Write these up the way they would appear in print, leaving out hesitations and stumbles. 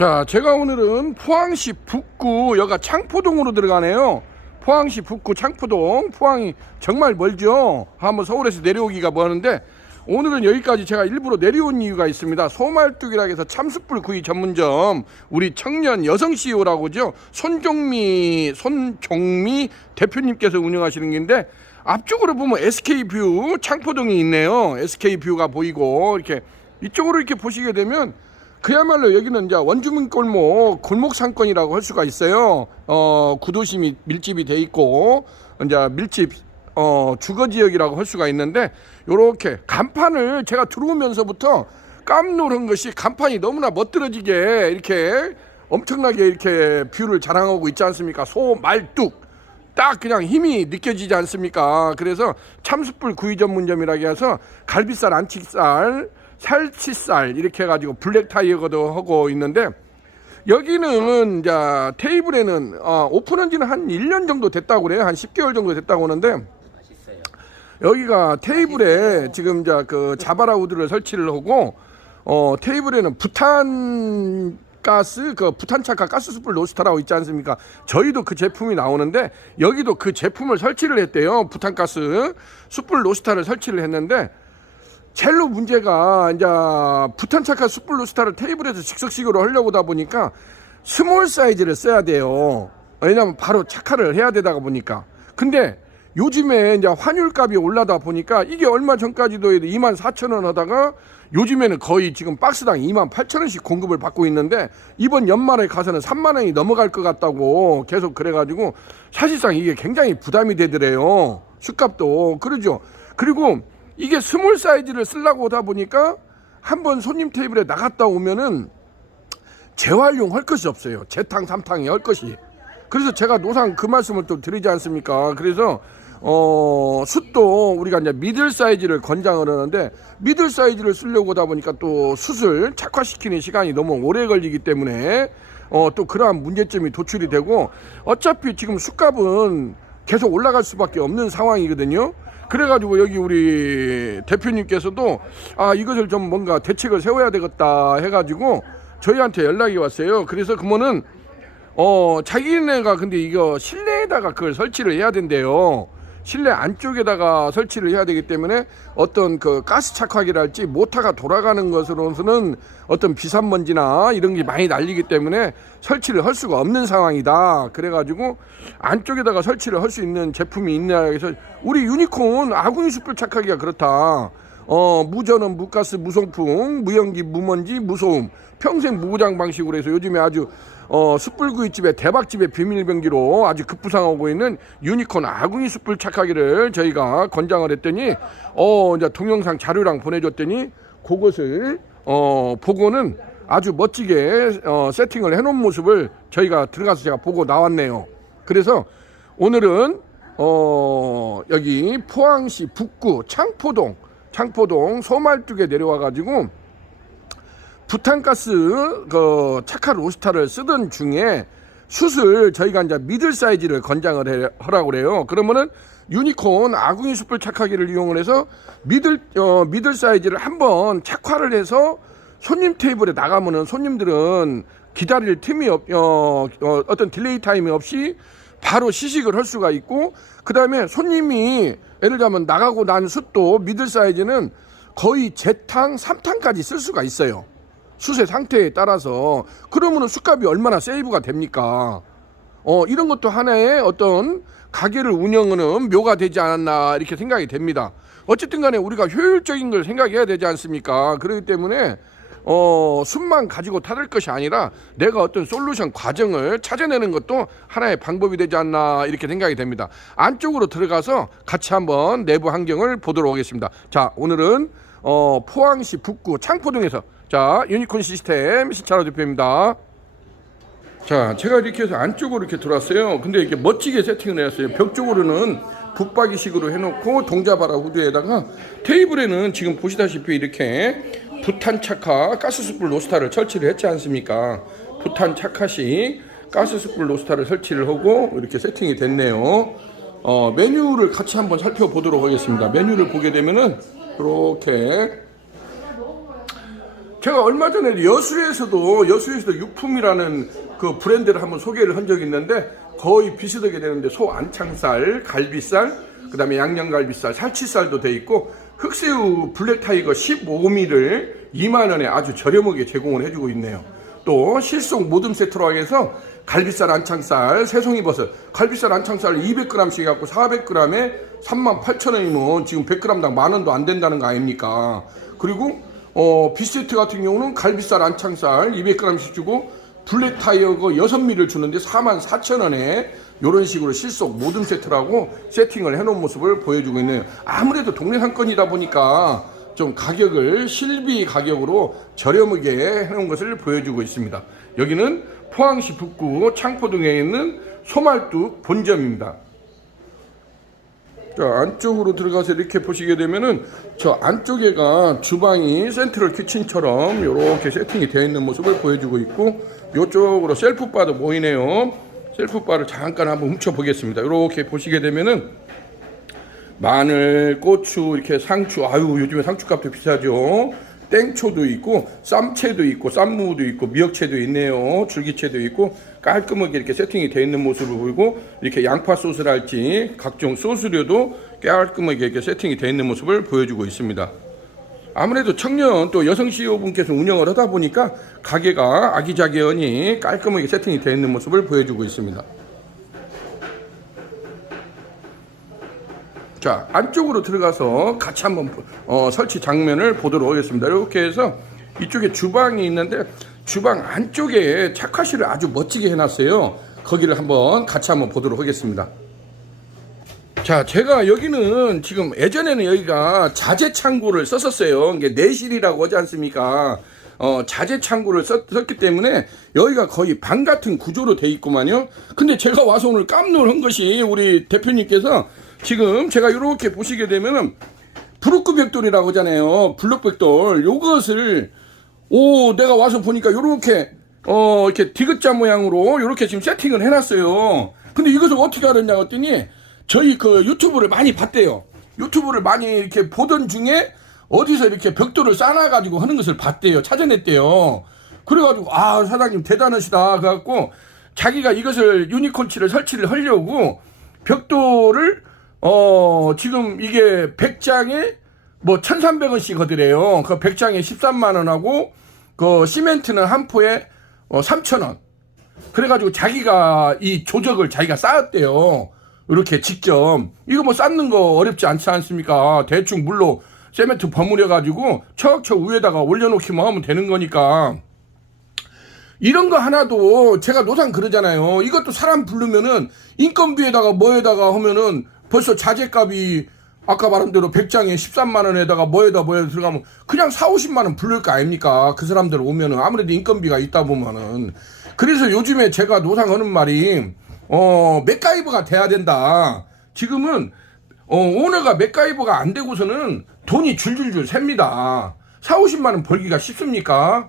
자, 제가 오늘은 포항시 북구, 여가 창포동으로 들어가네요. 포항시 북구 창포동. 포항이 정말 멀죠. 한번 서울에서 내려오기가 뭐하는데, 오늘은 여기까지 제가 일부러 내려온 이유가 있습니다. 소말뚝이라 해서 참숯불 구이 전문점, 우리 청년 여성 CEO라고 하죠. 손종미 대표님께서 운영하시는 건데, 앞쪽으로 보면 SK뷰 창포동이 있네요. SK뷰가 보이고, 이렇게 이쪽으로 이렇게 보시게 되면 그야말로 여기는 이제 원주민 골목 상권이라고 할 수가 있어요. 구도심이 밀집이 돼 있고, 이제 밀집 주거 지역이라고 할 수가 있는데, 요렇게 간판을 제가 들어오면서부터 깜놀한 것이, 간판이 너무나 멋들어지게 이렇게 엄청나게 이렇게 뷰를 자랑하고 있지 않습니까? 소말뚝, 딱 그냥 힘이 느껴지지 않습니까? 그래서 참숯불 구이 전문점이라고 해서 갈비살, 안치살, 살치살 이렇게 해가지고 블랙 타이어도 하고 있는데, 여기는 이제 테이블에는 오픈한 지는 한 1년 정도 됐다고 그래요. 한 10개월 정도 됐다고 하는데, 여기가 테이블에 지금 이제 그 자바라 우드를 설치를 하고, 테이블에는 부탄 가스, 그 부탄차카 가스 숯불 로스터라고 있지 않습니까? 저희도 그 제품이 나오는데, 여기도 그 제품을 설치를 했대요. 부탄가스 숯불 로스터를 설치를 했는데, 첼로 문제가 이제 부탄차카 숯불 로스터를 테이블에서 즉석식으로 하려고 하다 보니까 스몰 사이즈를 써야 돼요. 왜냐면 바로 착화를 해야 되다가 보니까. 근데 요즘에 이제 환율값이 올라다 보니까, 이게 얼마 전까지도 24,000원 하다가 요즘에는 거의 지금 박스당 28,000원씩 공급을 받고 있는데, 이번 연말에 가서는 3만원이 넘어갈 것 같다고 계속 그래가지고 사실상 이게 굉장히 부담이 되더래요. 숯값도. 그러죠. 그리고 이게 스몰 사이즈를 쓰려고 하다 보니까 한번 손님 테이블에 나갔다 오면은 재활용 할 것이 없어요. 재탕, 삼탕이 할 것이. 그래서 제가 노상 그 말씀을 또 드리지 않습니까? 그래서 숯도 우리가 이제 미들 사이즈를 권장을 하는데, 미들 사이즈를 쓰려고 하다 보니까 또 숯을 착화시키는 시간이 너무 오래 걸리기 때문에 또 그러한 문제점이 도출이 되고, 어차피 지금 숯값은 계속 올라갈 수밖에 없는 상황이거든요. 그래가지고 여기 우리 대표님께서도 이것을 좀 뭔가 대책을 세워야 되겠다 해가지고 저희한테 연락이 왔어요. 그래서 그러면은 자기네가 근데 이거 실내에다가 그걸 설치를 해야 된대요. 실내 안쪽에다가 설치를 해야 되기 때문에 어떤 그 가스 착화기랄지 모터가 돌아가는 것으로서는 어떤 비산먼지나 이런 게 많이 날리기 때문에 설치를 할 수가 없는 상황이다. 그래가지고 안쪽에다가 설치를 할 수 있는 제품이 있냐 해서, 우리 유니콘 아궁이 숯불 착화기가 그렇다. 무전원, 무가스, 무송풍, 무연기, 무먼지, 무소음, 평생 무고장 방식으로 해서 요즘에 아주 숯불구이집의 대박집의 비밀병기로 아주 급부상하고 있는 유니콘 아궁이 숯불 착화기를 저희가 권장을 했더니, 이제 동영상 자료랑 보내줬더니 그것을 보고는 아주 멋지게 세팅을 해놓은 모습을 저희가 들어가서 제가 보고 나왔네요. 그래서 오늘은 여기 포항시 북구 창포동 소말뚝에 내려와가지고 부탄가스 그 착화 로스터를 쓰던 중에 숯을 저희가 이제 미들 사이즈를 권장을 하라고 그래요. 그러면은 유니콘 아궁이 숯불 착화기를 이용을 해서 미들 사이즈를 한번 착화를 해서 손님 테이블에 나가면은 손님들은 기다릴 틈이 어떤 딜레이 타임이 없이 바로 시식을 할 수가 있고, 그 다음에 손님이 예를 들면 나가고 난 숯도 미들 사이즈는 거의 재탕, 3탕까지 쓸 수가 있어요. 숯의 상태에 따라서. 그러면은 숯값이 얼마나 세이브가 됩니까? 이런 것도 하나의 어떤 가게를 운영하는 묘가 되지 않았나 이렇게 생각이 됩니다. 어쨌든 간에 우리가 효율적인 걸 생각해야 되지 않습니까? 그렇기 때문에 숯만 가지고 타들 것이 아니라 내가 어떤 솔루션 과정을 찾아내는 것도 하나의 방법이 되지 않나 이렇게 생각이 됩니다. 안쪽으로 들어가서 같이 한번 내부 환경을 보도록 하겠습니다. 자, 오늘은 포항시 북구 창포동에서 유니콘 시스템 신찬호 대표입니다. 자, 제가 이렇게 해서 안쪽으로 이렇게 들어왔어요. 근데 이렇게 멋지게 세팅을 해놨어요. 벽 쪽으로는 붙박이식으로 해놓고 동자바라 후드에다가, 테이블에는 지금 보시다시피 이렇게 부탄 착화 가스 숯불 로스터를 설치를 했지 않습니까? 부탄 착화식 가스 숯불 로스터를 설치를 하고 이렇게 세팅이 됐네요. 메뉴를 같이 한번 살펴보도록 하겠습니다. 메뉴를 보게 되면은 이렇게 제가 얼마 전에 여수에서도 유품이라는 그 브랜드를 한번 소개를 한 적이 있는데 거의 비슷하게 되는데 소 안창살, 갈비살, 그 다음에 양념갈비살, 살치살도 돼 있고 흑새우 블랙타이거 15mm를 2만원에 아주 저렴하게 제공을 해주고 있네요. 또 실속 모듬 세트로 해서 갈비살, 안창살, 새송이버섯, 갈비살, 안창살 200g씩 해갖고 400g에 38,000원이면 지금 100g당 만원도 안 된다는 거 아닙니까? 그리고 비세트 같은 경우는 갈비살, 안창살 200g씩 주고 블랙타이거 6mm를 주는데 44,000원에 이런 식으로 실속 모듬 세트라고 세팅을 해놓은 모습을 보여주고 있네요. 아무래도 동네 상권이다 보니까 좀 가격을 실비 가격으로 저렴하게 해놓은 것을 보여주고 있습니다. 여기는 포항시 북구 창포동에 있는 소말뚝 본점입니다. 자, 안쪽으로 들어가서 이렇게 보시게 되면은 저 안쪽에가 주방이 센트럴 키친처럼 이렇게 세팅이 되어 있는 모습을 보여주고 있고 이쪽으로 셀프바도 보이네요. 셀프바를 잠깐 한번 훔쳐 보겠습니다. 이렇게 보시게 되면은 마늘, 고추, 이렇게 상추, 아유 요즘에 상추값도 비싸죠. 땡초도 있고 쌈채도 있고 쌈무도 있고 미역채도 있네요. 줄기채도 있고 깔끔하게 이렇게 세팅이 되어 있는 모습을 보이고 이렇게 양파 소스랄지 각종 소스류도 깔끔하게 이렇게 세팅이 되어 있는 모습을 보여주고 있습니다. 아무래도 청년 또 여성 CEO분께서 운영을 하다 보니까 가게가 아기자기하니 깔끔하게 세팅이 되어 있는 모습을 보여주고 있습니다. 자, 안쪽으로 들어가서 같이 한번 설치 장면을 보도록 하겠습니다. 이렇게 해서 이쪽에 주방이 있는데 주방 안쪽에 착화실을 아주 멋지게 해놨어요. 거기를 같이 한번 보도록 하겠습니다. 자, 제가 여기는 지금 예전에는 여기가 자재 창고를 썼었어요. 이게 내실이라고 하지 않습니까? 자재 창고를 썼기 때문에 여기가 거의 방 같은 구조로 돼 있구만요. 근데 제가 와서 오늘 깜놀한 것이 우리 대표님께서 지금 제가 이렇게 보시게 되면은 브루크 벽돌이라고 하잖아요. 블록 벽돌. 요것을 내가 와서 보니까 이렇게 디귿자 모양으로 이렇게 지금 세팅을 해놨어요. 근데 이것을 어떻게 알았냐 했더니 저희 그 유튜브를 많이 봤대요. 유튜브를 많이 이렇게 보던 중에 어디서 이렇게 벽돌을 쌓아가지고 하는 것을 봤대요. 찾아냈대요. 그래가지고 사장님 대단하시다. 그래갖고 자기가 이것을 유니콘치를 설치를 하려고 벽돌을 지금 이게 100장에 뭐 1,300원씩 하더래요. 그 100장에 13만원하고 그 시멘트는 한 포에 3,000원. 그래가지고 자기가 이 조적을 자기가 쌓았대요. 이렇게 직접. 이거 뭐 쌓는 거 어렵지 않지 않습니까? 대충 물로 세멘트 버무려가지고 척척 위에다가 올려놓기만 하면 되는 거니까. 이런 거 하나도 제가 노상 그러잖아요. 이것도 사람 부르면은 인건비에다가 뭐에다가 하면은 벌써 자재값이 아까 말한 대로 100장에 13만원에다가 뭐에다 들어가면 그냥 40~50만원 부를 거 아닙니까? 그 사람들 오면은 아무래도 인건비가 있다 보면은. 그래서 요즘에 제가 노상하는 말이 맥가이버가 돼야 된다. 지금은 오너가 맥가이버가 안 되고서는 돈이 줄줄줄 셉니다. 40~50만원 벌기가 쉽습니까?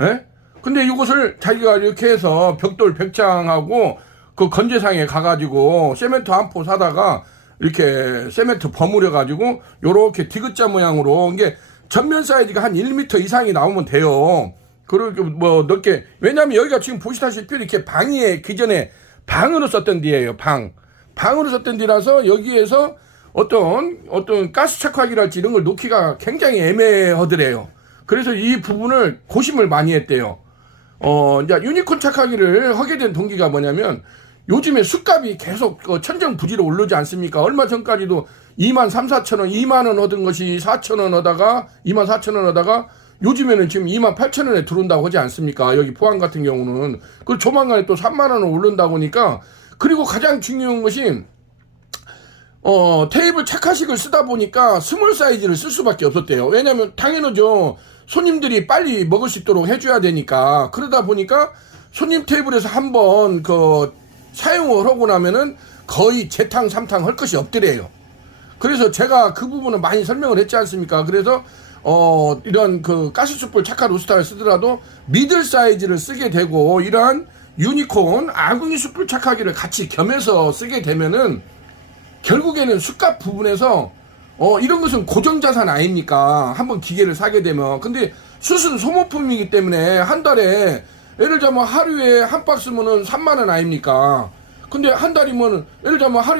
예? 근데 이것을 자기가 이렇게 해서 벽돌 100장하고 그 건재상에 가가지고 세멘트 한 포 사다가 이렇게 세멘트 버무려가지고 요렇게 디귿자 모양으로 이게 전면 사이즈가 한 1m 이상이 나오면 돼요. 그리고 뭐 넓게, 왜냐면 여기가 지금 보시다시피 이렇게 방이에 기존에 방으로 썼던 데예요. 방으로 썼던 데라서 여기에서 어떤 가스 착화기랄지 이런 걸 놓기가 굉장히 애매하더래요. 그래서 이 부분을 고심을 많이 했대요. 이제 유니콘 착화기를 하게 된 동기가 뭐냐면 요즘에 숯값이 계속 천정부지로 오르지 않습니까? 얼마 전까지도 23,000~24,000원, 2만원 얻은 것이 4,000원 하다가 24,000원 하다가 요즘에는 지금 28,000원에 들어온다고 하지 않습니까? 여기 포항 같은 경우는. 그 조만간에 또 3만원을 오른다고 하니까. 그리고 가장 중요한 것이 테이블 착화식을 쓰다 보니까 스몰 사이즈를 쓸 수밖에 없었대요. 왜냐면 당연하죠. 손님들이 빨리 먹을 수 있도록 해줘야 되니까. 그러다 보니까 손님 테이블에서 한번 사용을 하고 나면은 거의 재탕, 삼탕 할 것이 없더래요. 그래서 제가 그 부분은 많이 설명을 했지 않습니까? 그래서 이런 가스숯불 착화 로스터를 쓰더라도 미들 사이즈를 쓰게 되고 이러한 유니콘 아궁이 숯불 착화기를 같이 겸해서 쓰게 되면은 결국에는 숯값 부분에서 이런 것은 고정자산 아닙니까? 한번 기계를 사게 되면. 근데 숯은 소모품이기 때문에 한 달에 예를 들자면 하루에 한 박스면은 3만 원 아닙니까? 근데 한 달이면 예를 들자면 하루에